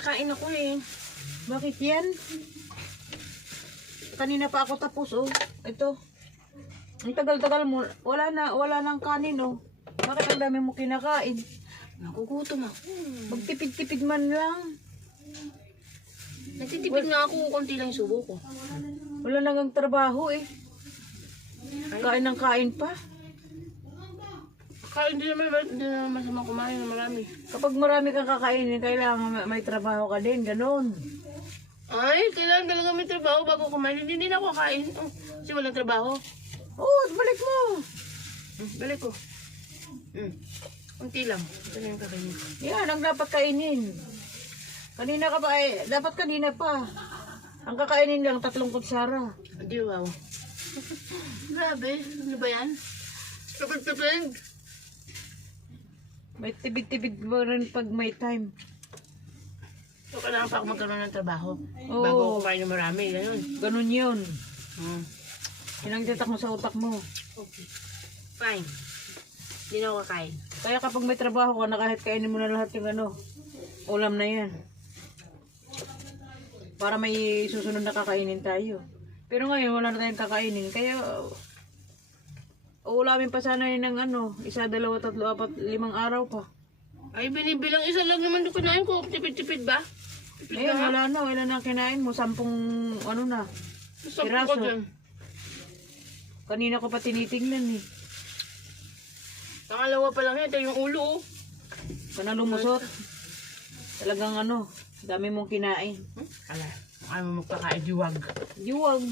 nakain ako eh. Bakit yan? Kanina pa ako tapos, oh. Ito. Ang tagal-tagal mo. Wala nang kanin, oh. Bakit ang dami mo kinakain? Nagugutom ako. Magtipid-tipid man lang. Nagtitipid nga ako, konti lang yung subo ko. Wala nang trabaho, eh. Kain ng kain pa. Kain din naman masama kumain na marami. Kapag marami kang kakainin, kailangan may trabaho ka din, ganun. Ay, kailangan talaga may trabaho bago kumain. Hindi na ako kain. Kasi walang trabaho. Oo, balik mo. Balik ko. Kunti lang. Ito na yung kakainin ko. Yan, ang dapat kainin. Kanina ka pa, dapat kanina pa. Ang kakainin lang, 3 kutsara. Hindi, wow. Grabe. Ano ba yan? Tapid-tapid. May tibid-tibid mo rin pag may time. So, kailangan pa ako magkaroon ng trabaho. Oo. Bago ako kumain ng marami. Ganun. Ganun yun. Yan ang titak mo sa utak mo. Okay. Fine. Hindi na ako kakain. Kaya kapag may trabaho ka na kahit kainin mo na lahat yung ulam na yan. Para may susunod na kakainin tayo. Pero ngayon wala na tayong kakainin. Kaya uulamin pa sana yun ng 1, 2, 3, 4, 5 araw pa. Ay, binibilang isa lang naman yung kinain ko. Tipid-tipid ba? Tipid Ayun, na wala na. Wala na kinain mo. 10 na. Gusto ko piraso. dyan. Kanina ko pa tinitingnan eh. Pangalawa pa lang yan. Ito yung ulo oh. Kana lumusot. Talagang dami mong kinain. Ala, ayaw mo magpakain, diwag. Yuwag.